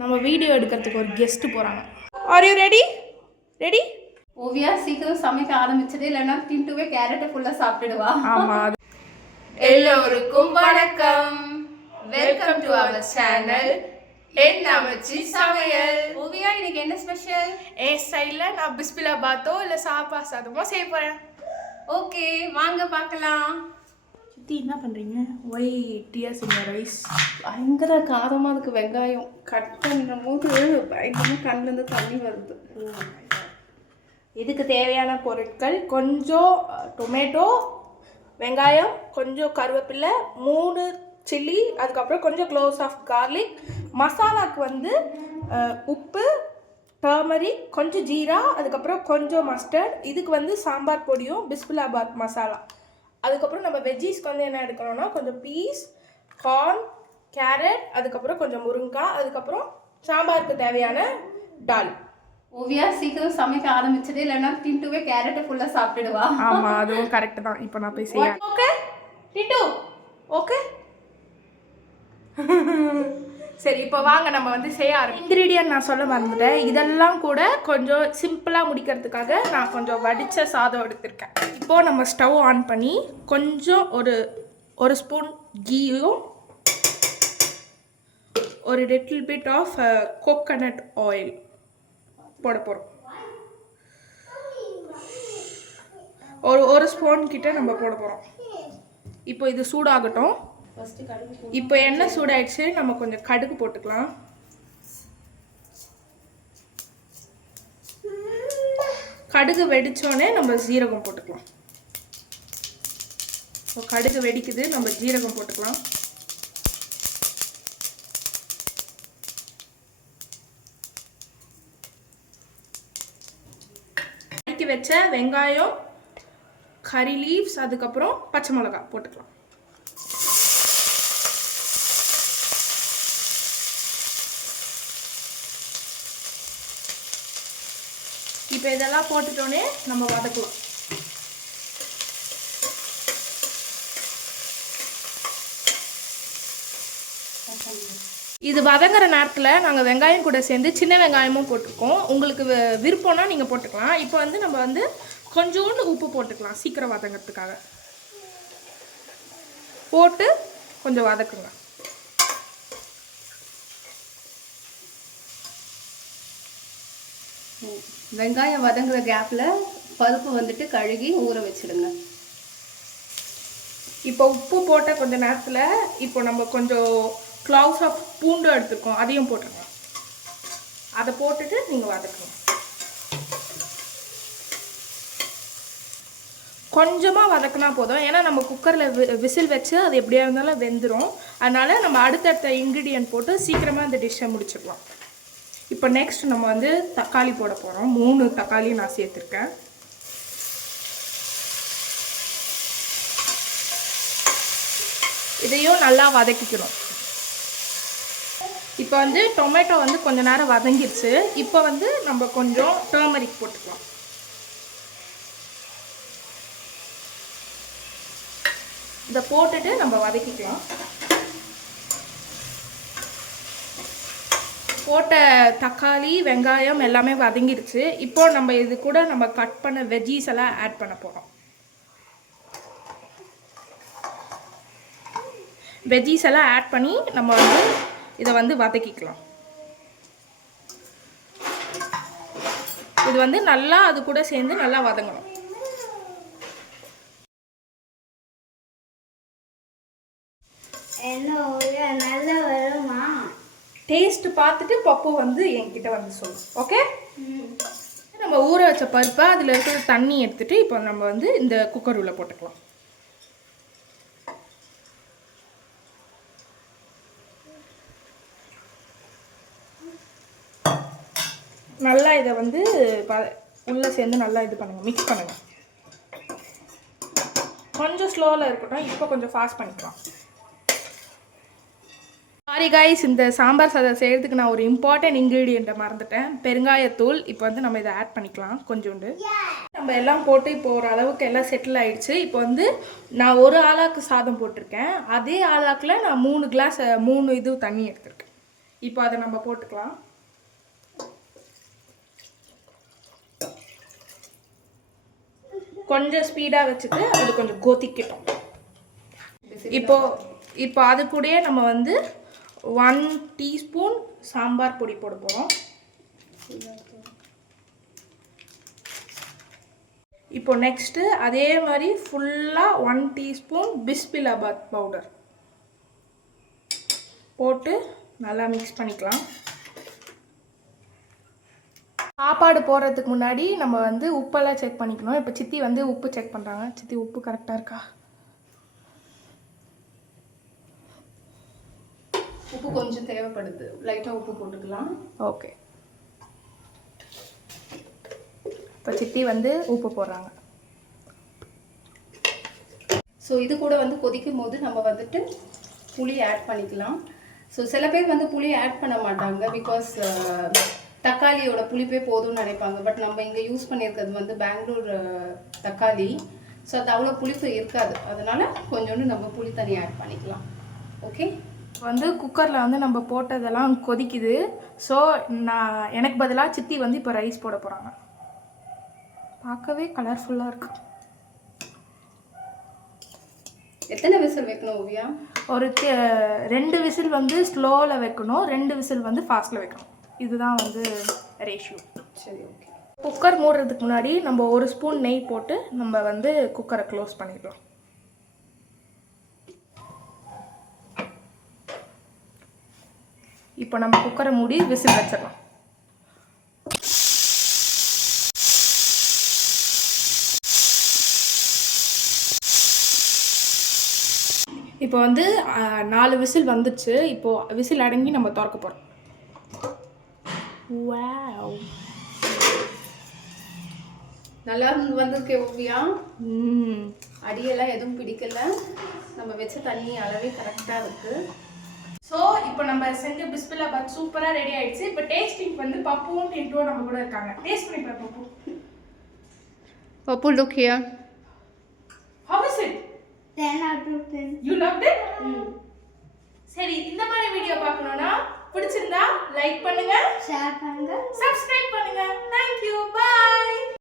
நம்ம வீடியோ எடுக்கிறதுக்கு ஒரு கெஸ்ட் போறாங்க. Are you ready? Ready? Oviya சீக்கிரம் சமைக்க ஆரம்பிச்சதே இல்லைன்னா தின்ட்டுவே கேரட்டை ஃபுல்லா சாப்பிட்டுடுவா. ஆமா. எல்லோருக்கும் வணக்கம். வெல்கம் டு அவர் சேனல் என்னாமச்சி சமையல். ஓவியா இன்னைக்கு என்ன ஸ்பெஷல்? ஸ்டைலில் நான் பிஸ்பிலாபாத்தோ இல்லை சாப்பாடு சாதமோ செய்ய போகிறேன். ஓகே வாங்க பார்க்கலாம். சுற்றி என்ன பண்ணுறீங்க? Why tears in rice. பயங்கர காரமாக இருக்கு. வெங்காயம் கட் பண்ணும் போது பயங்கரமாக கண்ணிலேருந்து தண்ணி வருது. இதுக்கு தேவையான பொருட்கள் கொஞ்சம் டொமேட்டோ, வெங்காயம், கொஞ்சம் கருவேப்பிலை, 3 சில்லி, அதுக்கப்புறம் கொஞ்சம் க்ளோவ்ஸ் ஆஃப் கார்லிக். மசாலாவுக்கு வந்து உப்பு, டர்மரிக், கொஞ்சம் ஜீரா, அதுக்கப்புறம் கொஞ்சம் மஸ்டர்ட். இதுக்கு வந்து சாம்பார் பொடியும் பிஸ்பிலாபாத் மசாலா. அதுக்கப்புறம் நம்ம வெஜ்ஜீஸ்க்கு வந்து என்ன எடுக்கணும்னா கொஞ்சம் பீஸ், கார்ன், கேரட், அதுக்கப்புறம் கொஞ்சம் முருங்கைக்காய், அதுக்கப்புறம் சாம்பாருக்கு தேவையான டால். ஓவியா சீக்கிரம் சமைக்க ஆரம்பிச்சதே இல்லைன்னா தின்ட்டுவே கேரட்டை ஃபுல்லாக சாப்பிட்டுடுவா. ஆமாம், அதுவும் கரெக்டு தான். இப்போ நான் போய் செய்ய. ஓகே டிட்டு, ஓகே. சரி, இப்போ வாங்க நம்ம வந்து செய்ய ஆரம்பிப்போம். இன்க்ரீடியன்ட் நான் சொல்ல மறந்துட்டேன். இதெல்லாம் கூட கொஞ்சம் சிம்பிளாக முடிக்கிறதுக்காக நான் கொஞ்சம் வடித்த சாதம் எடுத்திருக்கேன். இப்போது நம்ம ஸ்டவ் ஆன் பண்ணி கொஞ்சம் ஒரு ஸ்பூன் கீயும் ஒரு little bit of coconut oil போட போகிறோம். ஒரு ஸ்பூன் கிட்ட நம்ம போட போகிறோம். இப்போ இது சூடாகட்டும். இப்போ எண்ணெய் சூடாயிடுச்சு, நம்ம கொஞ்சம் கடுகு போட்டுக்கலாம். கடுகு வெடிச்சோடனே நம்ம ஜீரகம் போட்டுக்கலாம். இப்போ கடுகு வெடிக்குது, நம்ம ஜீரகம் போட்டுக்கலாம். வதக்கி வச்ச வெங்காயம், கறி லீவ்ஸ், அதுக்கப்புறம் பச்சை மிளகாய் போட்டுக்கலாம். இப்போ இதெல்லாம் போட்டுட்டோன்னே நம்ம வதக்கலாம். இது வதங்குற நேரத்தில் நாங்கள் வெங்காயம் கூட சேர்ந்து சின்ன வெங்காயமும் போட்டிருக்கோம். உங்களுக்கு விருப்பம்னா நீங்கள் போட்டுக்கலாம். இப்போ வந்து நம்ம வந்து கொஞ்சோண்டு உப்பு போட்டுக்கலாம் சீக்கிரம் வதங்கிறதுக்காக. போட்டு கொஞ்சம் வதக்குங்க. வெங்காயம் வதங்குற கேப்பில் பருப்பு வந்துட்டு கழுகி ஊற வச்சிடுங்க. இப்போ உப்பு போட்ட கொஞ்ச நேரத்தில் இப்போ நம்ம கொஞ்சம் க்ளவுஸ் ஆஃப் பூண்டு எடுத்துருக்கோம், அதையும் போட்டுருங்க. அதை போட்டுட்டு நீங்கள் வதக்கணும். கொஞ்சமாக வதக்கினா போதும். ஏன்னா நம்ம குக்கரில் விசில் வச்சு அது எப்படியா இருந்தாலும் வெந்துடும். அதனால் நம்ம அடுத்தடுத்த இன்க்ரீடியன்ட் போட்டு சீக்கிரமாக இந்த டிஷ்ஷை முடிச்சுக்கலாம். இப்போ நெக்ஸ்ட் நம்ம வந்து தக்காளி போட போகிறோம். 3 தக்காளி நான் சேர்த்துருக்கேன். இதையும் நல்லா வதக்கிக்கணும். இப்போ வந்து டொமேட்டோ வந்து கொஞ்ச நேரம் வதங்கிடுச்சு. இப்போ வந்து நம்ம கொஞ்சம் டர்மரிக் போட்டுக்கலாம். இதை போட்டுட்டு நம்ம வதக்கிக்கலாம். போட்ட தக்காளி, வெங்காயம் எல்லாமே வதங்கிடுச்சு. இப்போ நம்ம இது கூட நம்ம கட் பண்ண வெஜ்ஜீஸ் எல்லாம் ஆட் பண்ண போகிறோம். வெஜ்ஜீஸ் எல்லாம் ஆட் பண்ணி நம்ம வந்து இதை வந்து வதக்கிக்கலாம். இது வந்து நல்லா அது கூட சேர்ந்து நல்லா வதங்கணும். நல்லா வருமா? டேஸ்ட் பார்த்துட்டு பப்பு வந்து என்கிட்ட வந்து சொல்லு. ஓகே, நம்ம ஊற வச்ச பருப்பை அதில் இருக்கிற தண்ணி எடுத்துட்டு இப்போ நம்ம வந்து இந்த குக்கர் உள்ள போட்டுக்கலாம். நல்லா இதை வந்து உள்ளே சேர்ந்து நல்லா இது பண்ணுங்க, மிக்ஸ் பண்ணுங்க. கொஞ்சம் ஸ்லோவில் இருக்கட்டும். இப்போ கொஞ்சம் ஃபாஸ்ட் பண்ணிக்கலாம். சாரி கைஸ், இந்த சாம்பார் சாதம் செய்கிறதுக்கு நான் ஒரு இம்பார்ட்டன்ட் இன்க்ரீடியண்ட்டை மறந்துட்டேன், பெருங்காயத்தூள். இப்போ வந்து நம்ம இதை ஆட் பண்ணிக்கலாம். கொஞ்சோண்டு நம்ம எல்லாம் போட்டு இப்போ ஒரு அளவுக்கு எல்லாம் செட்டில் ஆகிடுச்சு. இப்போ வந்து நான் ஒரு ஆளாக்கு சாதம் போட்டிருக்கேன். அதே ஆளாக்கில் நான் 3 கிளாஸ் 3 இது தண்ணி எடுத்திருக்கேன். இப்போ அதை நம்ம போட்டுக்கலாம். கொஞ்சம் ஸ்பீடாக வச்சுட்டு அது கொஞ்சம் கொதிக்கட்டும். இப்போ அது கூடயே நம்ம வந்து 1 டீஸ்பூன் சாம்பார் பொடி போட போகிறோம். இப்போ நெக்ஸ்ட்டு அதே மாதிரி ஃபுல்லாக 1 டீஸ்பூன் பிஸ்மில்லாபாத் பவுடர் போட்டு நல்லா மிக்ஸ் பண்ணிக்கலாம். சாப்பாடு போடுறதுக்கு முன்னாடி நம்ம வந்து உப்பெல்லாம் செக் பண்ணிக்கணும். இப்போ சித்தி வந்து உப்பு செக் பண்ணுறாங்க. சித்தி உப்பு கரெக்டாக இருக்கா? உப்பு கொஞ்சம் தேவைப்படுது, லைட்டாக உப்பு போட்டுக்கலாம். ஓகே, இப்போ சித்தி வந்து உப்பு போடுறாங்க. ஸோ இது கூட வந்து கொதிக்கும் போது நம்ம வந்துட்டு புளி ஆட் பண்ணிக்கலாம். ஸோ சில பேர் வந்து புளி ஆட் பண்ண மாட்டாங்க, பிகாஸ் தக்காளியோட புளிப்பே போதும்னு நினைப்பாங்க. பட் நம்ம இங்கே யூஸ் பண்ணியிருக்கிறது வந்து பெங்களூர் தக்காளி, ஸோ அது அவ்வளோ புளிப்பு இருக்காது. அதனால கொஞ்சோண்டு நம்ம புளி தண்ணி ஆட் பண்ணிக்கலாம். ஓகே, வந்து குக்கரில் வந்து நம்ம போட்டதெல்லாம் கொதிக்குது. ஸோ எனக்கு பதிலாக சித்தி வந்து இப்போ ரைஸ் போட போகிறாங்க. பார்க்கவே கலர்ஃபுல்லாக இருக்கு. எத்தனை விசில் வைக்கணும் ஓவியா? ஒரு 2 விசில் வந்து ஸ்லோவில் வைக்கணும், 2 விசில் வந்து ஃபாஸ்ட்டில் வைக்கணும். இதுதான் வந்து ரேஷியோ. சரி, ஓகே. குக்கர் மூடுறதுக்கு முன்னாடி நம்ம 1 ஸ்பூன் நெய் போட்டு நம்ம வந்து குக்கரை க்ளோஸ் பண்ணிடலாம். இப்போ நம்ம குக்கரை மூடி விசில் வச்சிடலாம். இப்போ வந்து 4 விசில் வந்துச்சு. இப்போ விசில் அடங்கி நம்ம திறக்க போகிறோம். வாவ், நல்லா வந்திருக்கு ஓவியா. அடியெல்லாம் எதுவும் பிடிக்கல. நம்ம வச்ச தண்ணி அளவே கரெக்டாக இருக்கு. ஸோ இப்போ நம்ம செஞ்ச பிஸ்மில்லாபாத் சூப்பராக ரெடி ஆயிடுச்சு. இப்போ டேஸ்டிங் வந்து பப்புவும் டின்ட்டும் நம்ம கூட இருக்காங்க. டேஸ்ட் பண்ணி பாரு பப்பு. பப்பு, look here. How is it? 10 out of 10. You loved it? சரி, இந்த மாதிரி வீடியோ பார்க்கணும்னா பிடிச்சிருந்தா லைக் பண்ணுங்க, ஷேர் பண்ணுங்க, சப்ஸ்கிரைப் பண்ணுங்க. Thank you. Bye.